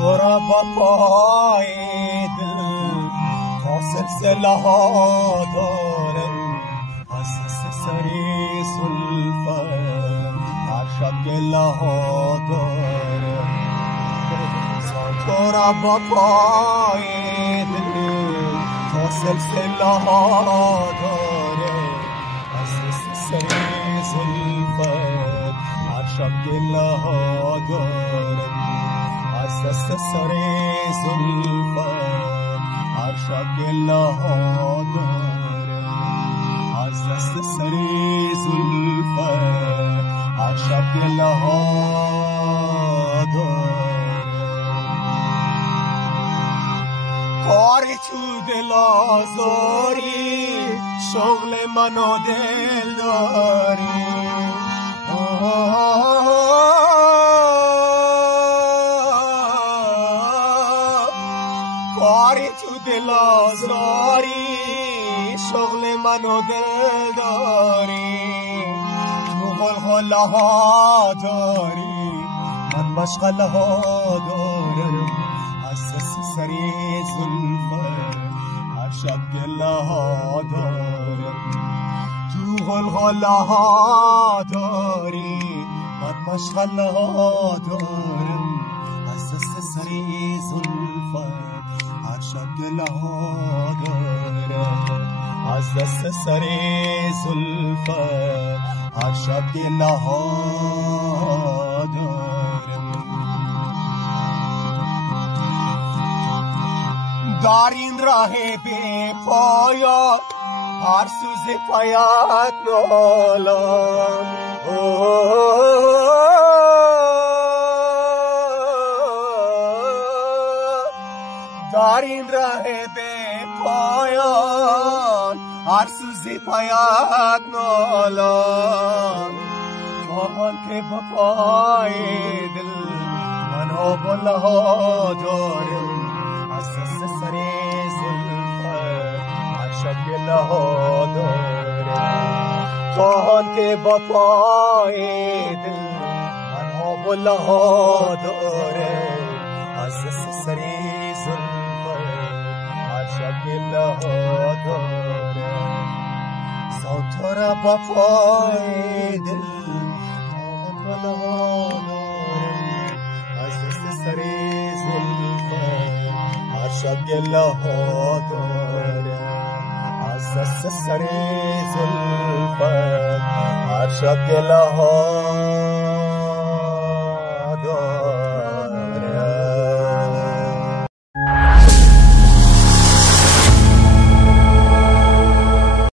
تو را با پای دل تا سلسله ها دارم از سری زلفت هر شب گله ها دارم تو را با پای دل تا سلسله ها دارم از سری زلفت هر شب گله ها دارم از دست سری زلفت هر شب گله ها دارم از دست سری زلفت هر شب گله ها دارم کاری تو دل آزاری شغل منو دل داری کاری تو دل آزاری شغل منو دل داری تو غلغله ها داری من مشغله ها دارم از دست سری زلفت هر شب گله ها دارم تو غلغله ها داری من مشغله ها دارم از دست سری زلفت هر شب گله ها دارم از دست سری زلفت هر شب گله ها دارم در این راه بی پایان هر سوز پایت نالم در این راه بی پایان هر سوز پایت نالم جوان که با پای دل من آبله ها دارم از دست سری زلفت هر شب گله ها دارم جوان که با پای دل من آبله ها دارم از دست سری زلفت هر شب گله ها دارم زان تو را با پای دل آبله ها دارم از دست سری زلفت هر شب گله ها دارم از دست سری زلفت هر شب گله ها دارم